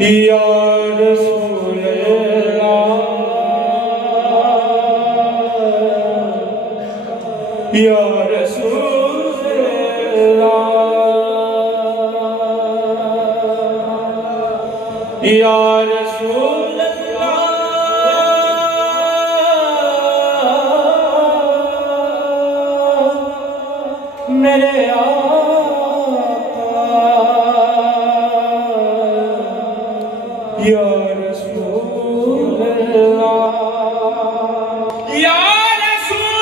या रसूल अल्लाह या रसूल अल्लाह या रसूल अल्लाह मेरे या रसूल अल्लाह या रसूल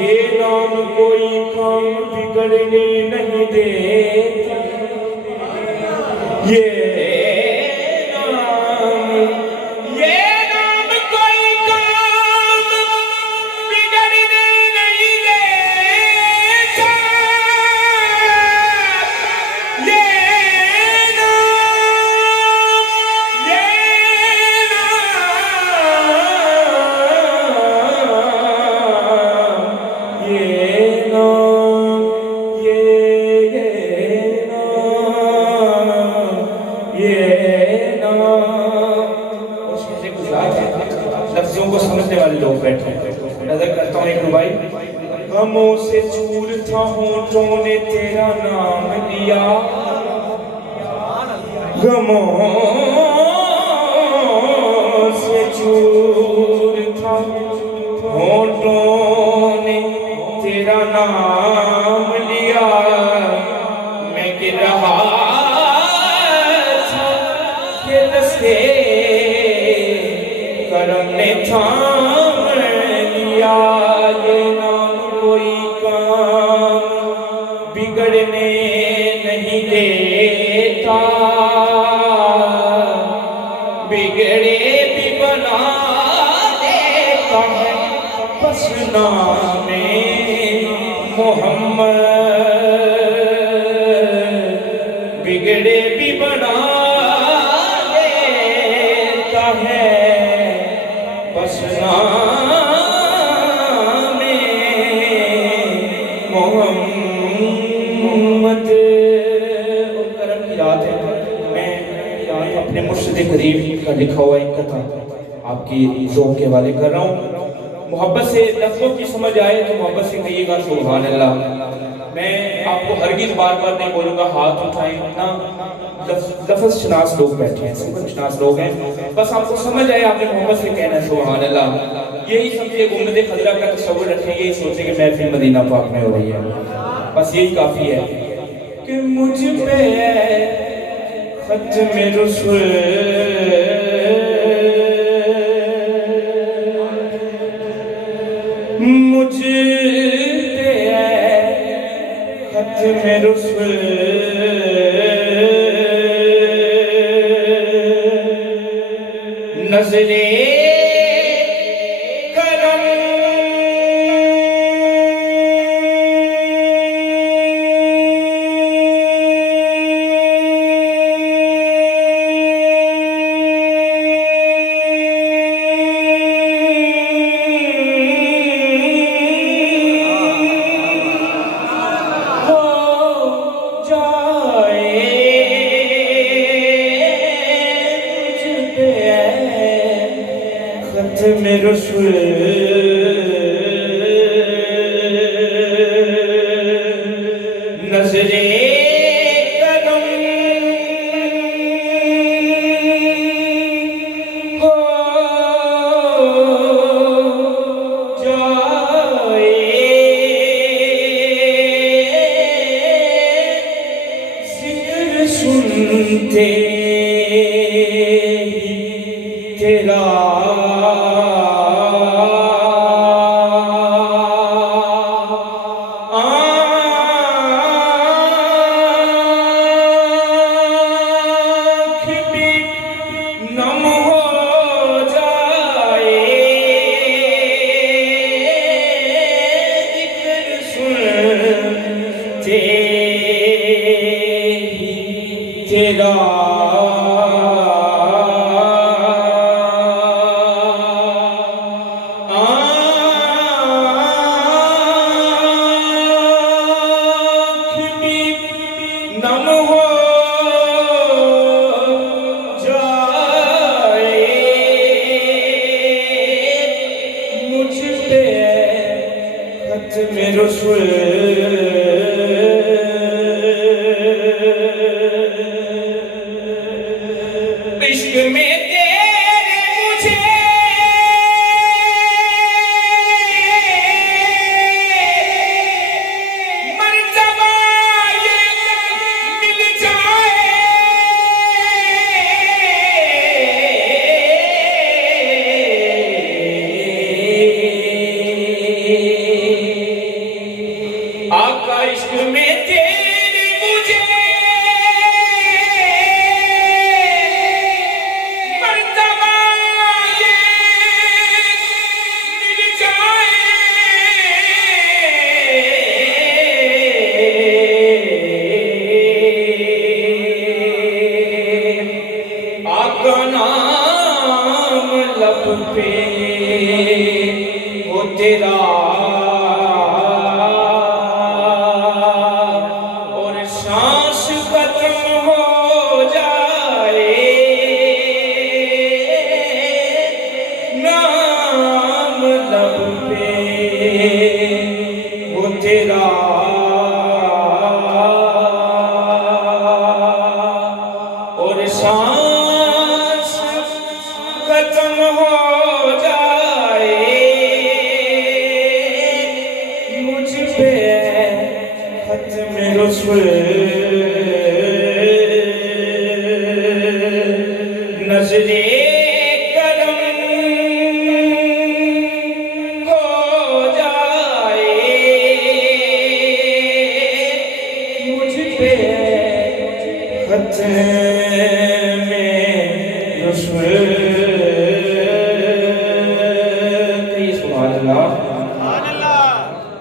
ये नाम कोई काम बिगड़ने नहीं देता ये नाम कोई काम बिगड़ने नहीं देता ये लफ्जों को समझने वाले लोग बैठे हैं। नजर करता हूँ एक रुबाई। गमों से चूर था होठों ने तेरा नाम लिया गमों से चूर था होठों ने तेरा नाम लिया मैं गिर रहा था कि दस्ते करम ने थाम लिया ये नाम कोई काम बिगड़ने नहीं देता बिगड़े भी बना देता है बस नामे मोहम्मद बिगड़े भी बना देता है बस नामे मोहम्मद। और करम की रात है। मैं अपने मुर्शिद करीम का लिखा हुआ एक कथा आपकी ज़ौक़ के हवाले कर रहा हूँ। मोहब्बत से लफ्ज़ों की समझ आए तो मोहब्बत से कहिएगा सुभान अल्लाह। मैं आपको हरगिज़ बार बार नहीं बोलूँगा हाथ उठाएं ना, लफ्ज़ शनास लोग बैठे हैं, सबक शनास लोग हैं, बस आपको समझ आए आपने मोहब्बत से कहना है सुभान अल्लाह। यही समझिए गुम्बद खजरा का तस्वुर रखें, यही सोचें कि महफिल मदीना पाक में हो रही है, बस यही काफ़ी है कि मुझ पे खत्म रुसूल मुझ पे खत्म रुसूल नजरे करम हो जाए मुझ पे खत्म रुसूल नजरे करम हो जाए जिक्र सुनते ही तेरा आँख भी ना तेरा नम हो जाए मुझ पे खत्म रसूल इश्क में तेरे मुझे मर्तबा ये मिल जाए आका इश्क में तेरे मुझे मर्तबा ये मिल जाए आका नाम लब पे हो तेरा और सांस खत्म हो जाए नाम लब पे हो तेरा और सांस खत्म हो जाए मुझ पे खत्म रसूल नजरे करम हो जाए मुझ पे खत्म रसूल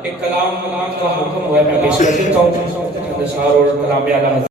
एक कलाम का हुक्म हुआ है, मैं पेश कर देता हूँ। और कलाम